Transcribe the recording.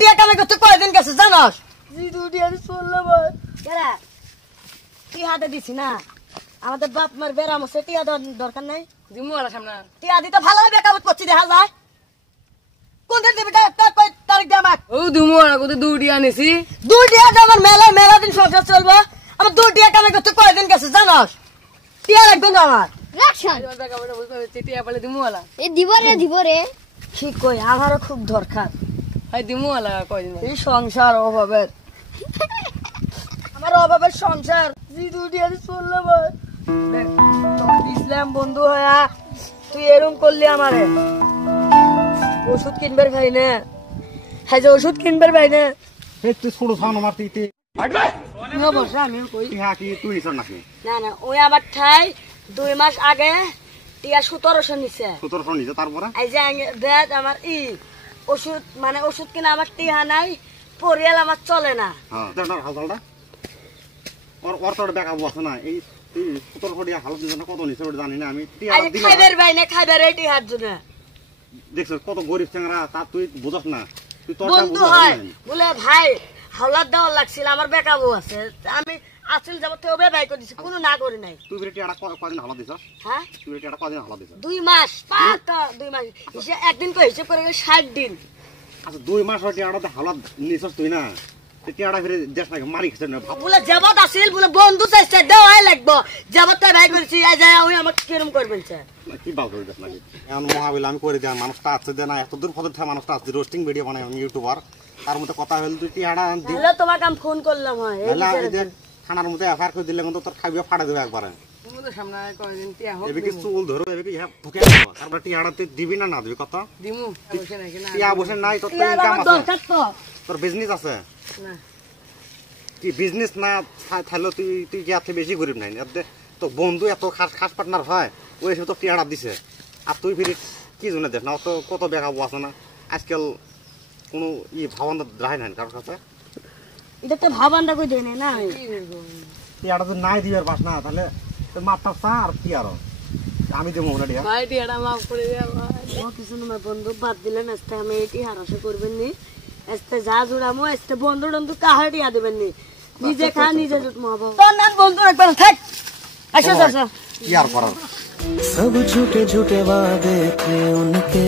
দুটিয়া কামে করতে কয়দিন গেছে জানোস? জি দুটিয়া চললাম কেরা টিয়া দে দিছি না, আমাদের বাপ মার বেরাম আছে, টিয়া দরকার নাই। দিমু আলা সামনে টিয়া দিতে ভালো হবে, কামত করছি দেখা যায়। কোন দিন দিবি তারিখ দে আমাক। ও দিমু আলা কত দুটিয়া নিছি। দুটিয়া দে, আমার মেলা মেলা দিন সংসার চলবো। আমার দুটিয়া কামে করতে কয়দিন গেছে জানোস? টিয়া লাগবে না আমার। রাখছান টাকা বড় বুঝতে টিয়া পালে দিমু আলা। এ দিব রে কি কই, আমারও খুব দরকার। হাই দিমু আলা কয়দিন এই সংসার অভাবের, আমার অভাবের সংসার। জি দুটিয়া চললাম ইসলাম বন্ধু হয়া তুই এরম করলি আমারে। ওষুধ কিনবার ভাই না, হ্যাঁ যে ওষুধ কিনবার ভাই না। তুই ছোট থানো মারতে বসে আমিও কই কি তুই ইচ্ছা নাকি? না না, ওই আমার ঠাই 2 মাস আগে টিয়া 1700 নিছে। 1700 নিছে, তারপরে এই যে দেখ আমার ওষুধ মানে ওষুধ কিনা আমার টিহা নাই, পরিয়াল আমার চলে না। হ্যাঁ হালদালটা ওর তোর বেকাবু আছে না, এই 1700 টাকা হালত দিছ না, কত নিছে ওটা জানি না আমি। খাইবার ভাই না, খাইবার এই টিহার জন্য দেখছ কত গরিব চেংরা, তা তুই বুঝস না। তুই তোর বন্ধু হয় বলে ভাই হাওলাত দেওয়ার লাগছিল, আমার বেকাবু আছে, আমি আসল যাব তো ভাই করে দিছি, কোনো না করি নাই। তুই বেটি এটা কদিন হালত দিছ? হ্যাঁ তুই বেটি এটা কদিন হালত দিছ? 2 মাস, পাকা 2 মাস, একদিন কো হিসাব করে 60 দিন। আচ্ছা 2 মাস হতে আড়াতে হালত নিছস তুই না, টিয়াটা ফিরে দেশ নাকি মারি খেছে না ভাব। বলে যাবত আসিল, বলে বন্ধু চাইছে দেওয়াই লাগবো, যাবত ভাই করেছি যায় ওই আমাকে কিরম করবেন স্যার। কি বাল করে দেশ নাকি এমন মহাবিল আমি করে দেয় মানুষটা আছে যে না, এত দূর পথে থাকে মানুষটা আছে, রোস্টিং ভিডিও বানাই আমি ইউটিউবার, তার মধ্যে কথা হইল তুই টিয়াটা দি। হ্যালো তোমাকে আমি ফোন করলাম। হয় এই যে খানার মধ্যে এফআইআর করে দিলে কিন্তু তোর খাইবে ফাড়া দেবে একবারে। তোমাদের সামনে কয়দিন টিয়া হোক এবে কি চুল ধরো, এবে কি হ্যাঁ ঢুকে যাবো, তারপরে টিয়াটা তুই দিবি না, না দিবি কত? দিমু বসে নাকি না টিয়া বসে নাই, তোর তো ইনকাম আছে, তোর বিজনেস আছে না কি? বিজনেস না থাকলে তুই তুই কি আছে বেশি গরিব নাই? তো বন্ধু এত খাস খাস পার্টনার হয়, ওই হিসেবে তো টিয়াটা দিছে, আর তুই ফিরে কি জন্য দেখ না? তো কত বেকাবু আছে না আজকাল, কোনো ভাবান রায় নাই কারোর কাছে। এটা তো ভাবানটা কই দেয় না। টিয়াটা যদি নাই দিবার পাস না, তাহলে মাপটা চা আর কি আরো আমি দেবো না টিয়া। ভাই টিয়াটা মাফ করে দে ও কিছু না বন্ধু, বাদ দিলেন আজকে আমি এটি হারাশে করবেন নি, আজকে যা জুড়ামো আজকে বন্ধু টন্ধু কাহার টিয়া দেবেন নি, নিজে খা নিজে জুট মহাবা। তোর নাম বন্ধু একবার থাক, আসো আসো কি আর করার। सब झूठे झूठे वादे थे उनके